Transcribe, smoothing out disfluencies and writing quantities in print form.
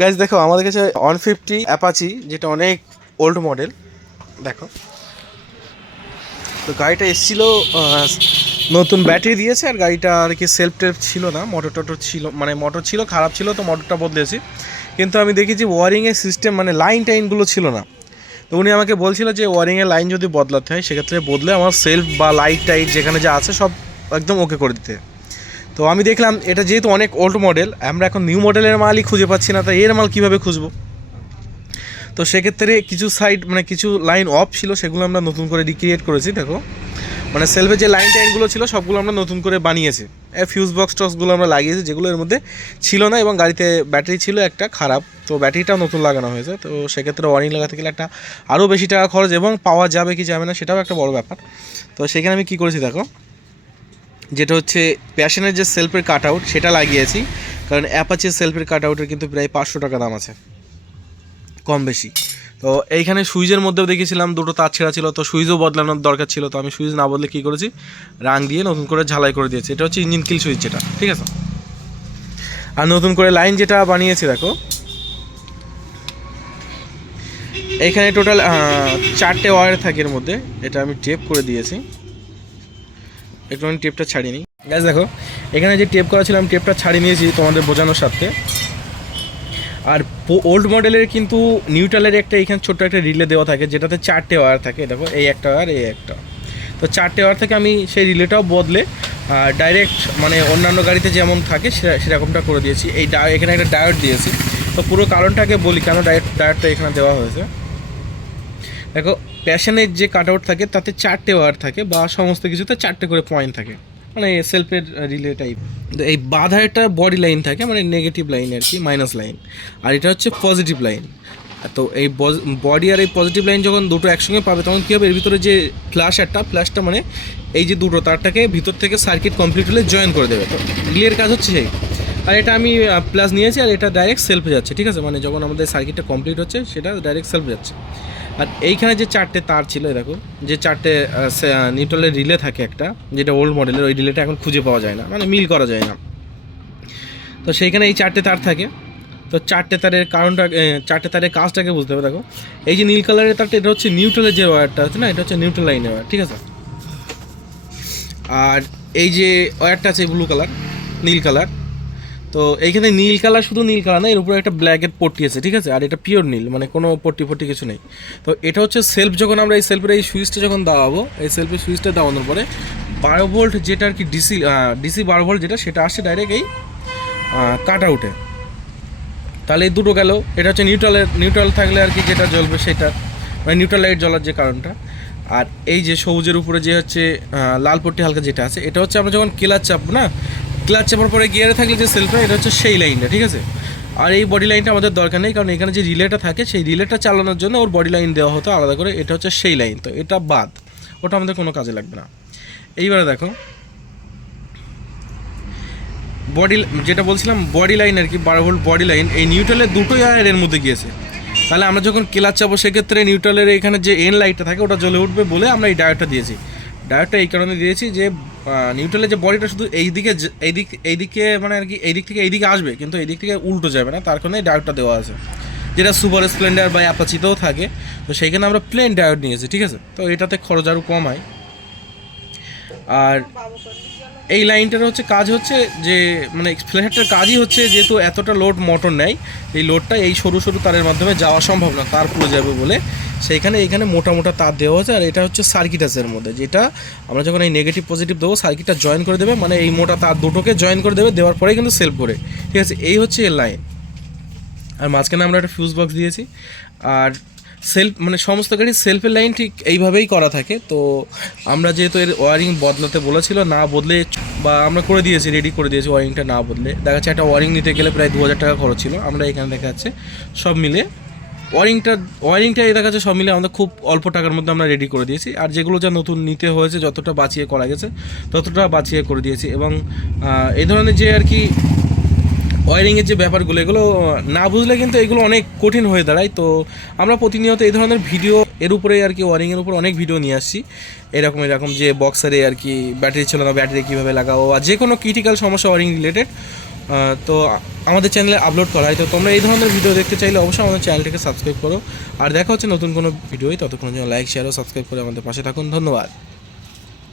Guys দেখো আমাদের কাছে 150 অ্যাপাচি, যেটা অনেক ওল্ড মডেল। দেখো তো গাড়িটা এসেছিল, নতুন ব্যাটারি দিয়েছে, আর গাড়িটা আর কি সেলফ টেলফ ছিল না, মোটর টোটর ছিল, মানে মোটর ছিল খারাপ ছিল, তো মোটরটা বদলেছি। কিন্তু আমি দেখেছি ওয়ারিংয়ের সিস্টেম মানে লাইন টাইনগুলো ছিল না। তো উনি আমাকে বলছিল যে ওয়ারিংয়ের লাইন যদি বদলাতে হয় সেক্ষেত্রে বদলে আমার সেলফ বা লাইট টাইট যেখানে যা আছে সব একদম ওকে করে দিতে। তো আমি দেখলাম এটা যেহেতু অনেক ওল্ড মডেল, আমরা এখন নিউ মডেলের মালই খুঁজে পাচ্ছি না, তাই এর মাল কীভাবে খুঁজবো? তো সেক্ষেত্রে কিছু সাইড মানে কিছু লাইন অফ ছিল, সেগুলো আমরা নতুন করে রিক্রিয়েট করেছি। দেখো মানে সেলফে যে লাইন টাইনগুলো ছিল সবগুলো আমরা নতুন করে বানিয়েছি। ফিউজ বক্স টক্সগুলো আমরা লাগিয়েছি যেগুলো এর মধ্যে ছিল না, এবং গাড়িতে ব্যাটারি ছিল একটা খারাপ, তো ব্যাটারিটাও নতুন লাগানো হয়েছে। তো সেক্ষেত্রে ওয়ারিং লাগাতে গেলে একটা আরও বেশি টাকা খরচ, এবং পাওয়া যাবে কি যাবে না সেটাও একটা বড় ব্যাপার। তো সেখানে আমি কী করেছি দেখো, যেটা হচ্ছে প্যাশনের যে সেলফের কাট আউট সেটা লাগিয়েছি, কারণ অ্যাপাচের সেলফের কাট আউটের কিন্তু প্রায় 500 টাকা দাম আছে কম বেশি। তো এইখানে সুইচের মধ্যেও দেখেছিলাম দুটো তার ছেঁড়া ছিল, তো সুইচও বদলানোর দরকার ছিল, তো আমি সুইচ না বদলে কী করেছি, রাং দিয়ে নতুন করে ঝালাই করে দিয়েছি। এটা হচ্ছে ইঞ্জিন কিল সুইচ, যেটা ঠিক আছে। আর নতুন করে লাইন যেটা বানিয়েছি দেখো, এইখানে টোটাল 4টে ওয়্যার থাকে এর মধ্যে। এটা আমি টেপ করে দিয়েছি, একটু আমি টেপটা ছাড়িয়ে নিই। গ্যাস দেখো এখানে যে টেপ করা ছিল আমি টেপটা ছাড়িয়ে নিয়েছি তোমাদের বোঝানোর সাথে। আর ওল্ড মডেলের কিন্তু নিউট্রালের একটা এখানে ছোট্ট একটা রিলে দেওয়া থাকে, যেটাতে 4টে ওয়্যার থাকে। দেখো এই একটা ওয়্যার, এই একটা, তো 4টে ওয়্যার থেকে আমি সেই রিলেটাও বদলে ডাইরেক্ট মানে অন্যান্য গাড়িতে যেমন থাকে সেরকমটা করে দিয়েছি। এখানে একটা ডায়োড দিয়েছি। তো পুরো কারণটাকে বলি কেন ডায়োডটা এখানে দেওয়া হয়েছে। দেখো প্যাশনের যে কাট আউট থাকে তাতে 4টে ওয়্যার থাকে, বা সমস্ত কিছুতে 4টে করে পয়েন্ট থাকে, মানে সেলফের রিলে টাইপ। এই বাধারটা বডি লাইন থাকে, মানে নেগেটিভ লাইন আর কি, মাইনাস লাইন, আর এটা হচ্ছে পজিটিভ লাইন। তো এই বডি আর এই পজিটিভ লাইন যখন দুটো একসঙ্গে পাবে তখন কী হবে, এর ভিতরে যে ফ্ল্যাশটা মানে এই যে দুটো তারটাকে ভিতর থেকে সার্কিট কমপ্লিট হলে জয়েন করে দেবে। তো রিলের কাজ হচ্ছে সেই। আর এটা আমি প্লাস নিয়েছি, আর এটা ডাইরেক্ট সেলফে যাচ্ছে, ঠিক আছে, মানে যখন আমাদের সার্কিটটা কমপ্লিট হচ্ছে সেটা ডাইরেক্ট সেলফে যাচ্ছে। আর এইখানে যে 4টে তার ছিল দেখো, যে 4টে নিউট্রালের রিলে থাকে একটা, যেটা ওল্ড মডেলের, ওই রিলেটা এখন খুঁজে পাওয়া যায় না, মানে মিল করা যায় না। তো সেইখানে এই 4টে তার থাকে। তো 4টে তারের কারণটা, 4টে তারের কাজটাকে বুঝতে হবে। দেখো এই যে নীল কালারের তারটা, এটা হচ্ছে নিউট্রালের যে ওয়্যারটা আছে না, এটা হচ্ছে নিউট্রাল লাইনের ওয়্যার, ঠিক আছে। আর এই যে ওয়্যারটা আছে ব্লু কালার, নীল কালার, তো এইখানে নীল কালার, শুধু নীল কালার না, এর উপরে একটা ব্ল্যাকের পট্টি আছে, ঠিক আছে। আর এটা পিওর নীল, মানে কোনো পট্টি কিছু নেই। তো এটা হচ্ছে সেলফ। যখন আমরা এই সেলফের এই সুইচটা যখন দাওয়াবো, এই সেলফের সুইচটা দাওয়ানোর পরে 12 ভোল্ট যেটা আর কি ডিসি 12 ভোল্ট যেটা, সেটা আসছে ডাইরেক্ট এই কাট আউটে। তাহলে এই দুটো গেল। এটা হচ্ছে নিউট্রাল থাকলে আর কি যেটা জ্বলবে সেটা, মানে নিউট্রাল লাইট জ্বলার যে কারণটা। আর এই যে সবুজের উপরে যে হচ্ছে লাল পট্টি হালকা যেটা আছে, এটা হচ্ছে আমরা যখন ক্লাচ চাপবো না, ক্লাচ চাপার পরে গিয়ারে থাকলে যে সেলফটা, এটা হচ্ছে সেই লাইনটা, ঠিক আছে। আর এই বডি লাইনটা আমাদের দরকার নেই, কারণ এখানে যে রিলেটা থাকে সেই রিলেটা চালানোর জন্য ওর বডি লাইন দেওয়া হতো আলাদা করে, এটা হচ্ছে সেই লাইন, তো এটা বাদ, ওটা আমাদের কোনো কাজে লাগবে না। এইবারে দেখো বডি, যেটা বলছিলাম বডি লাইন আর কি, 12 ভোল্ট বডি লাইন, এই নিউট্রালের দুটোই আর এর মধ্যে গিয়েছে। তাহলে আমরা যখন ক্লাচ চাপো সেক্ষেত্রে নিউট্রালের এখানে যে এন লাইটটা থাকে ওটা জ্বলে উঠবে বলে আমরা এই ডায়োডটা দিয়েছি। ডায়োডটা এই কারণে দিয়েছি যে নিউট্রালের যে বডিটা শুধু এইদিকে মানে আর কি এই দিক থেকে এইদিকে আসবে, কিন্তু এই দিক থেকে উল্টো যাবে না, তার কারণে এই ডায়োডটা দেওয়া আছে, যেটা সুপার স্প্লেন্ডার বা অ্যাপাচিতেও থাকে। তো সেইখানে আমরা প্লেন ডায়োড নিয়েছি, ঠিক আছে। তো এটাতে খরচ আরও কম হয়। আর এই লাইনটার হচ্ছে কাজ হচ্ছে যে, মানে ফ্ল্যাশটার কাজই হচ্ছে, যেহেতু এতটা লোড মোটর নেয়, এই লোডটা এই সরু সরু তারের মাধ্যমে যাওয়া সম্ভব না, তার পুরো যাবে বলে এইখানে মোটা মোটা তার দেওয়া হয়েছে। আর এটা হচ্ছে সার্কিট আছে এর মধ্যে, যেটা আমরা যখন এই নেগেটিভ পজিটিভ দেবো সার্কিটটা জয়েন করে দেবে, মানে এই মোটা তার দুটোকে জয়েন করে দেবে, দেওয়ার পরেই কিন্তু সেলফ করে, ঠিক আছে। এই হচ্ছে এর লাইন। আর মাঝখানে আমরা একটা ফিউজ বক্স দিয়েছি। আর সেলফ মানে সমস্ত গাড়ির সেলফের লাইন ঠিক এইভাবেই করা থাকে। তো আমরা যেহেতু এর ওয়ারিং বদলাতে বলেছিল, না বদলে বা আমরা করে দিয়েছি, রেডি করে দিয়েছি ওয়ারিংটা না বদলে। দেখা যাচ্ছে একটা ওয়ারিং নিতে গেলে প্রায় 2000 টাকা খরচ ছিল, আমরা এখানে দেখা যাচ্ছে সব মিলে ওয়ারিংটা দেখা যাচ্ছে সব মিলে আমাদের খুব অল্প টাকার মধ্যে আমরা রেডি করে দিয়েছি। আর যেগুলো যা নতুন নিতে হয়েছে, যতটা বাঁচিয়ে করা গেছে ততটা বাঁচিয়ে করে দিয়েছি। এবং এই ধরনের যে আর কি ওয়ারিংয়ের যে ব্যাপারগুলো, এগুলো না বুঝলে কিন্তু এগুলো অনেক কঠিন হয়ে দাঁড়ায়। তো আমরা প্রতিনিয়ত এই ধরনের ভিডিও এর উপরে আর কি, ওয়ারিংয়ের উপর অনেক ভিডিও নিয়ে আসছি, এরকম যে বক্সারে আর কি ব্যাটারি ছিল না, ব্যাটারি কীভাবে লাগাবো, বা যে কোনো ক্রিটিক্যাল সমস্যা ওয়ারিং রিলেটেড তো আমাদের চ্যানেলে আপলোড করা হয়। তো তোমরা এই ধরনের ভিডিও দেখতে চাইলে অবশ্যই আমাদের চ্যানেলটিকে সাবস্ক্রাইব করো। আর দেখা হচ্ছে নতুন কোনো ভিডিওই, ততক্ষণ জন্য লাইক শেয়ার ও সাবস্ক্রাইব করে আমাদের পাশে থাকুন। ধন্যবাদ।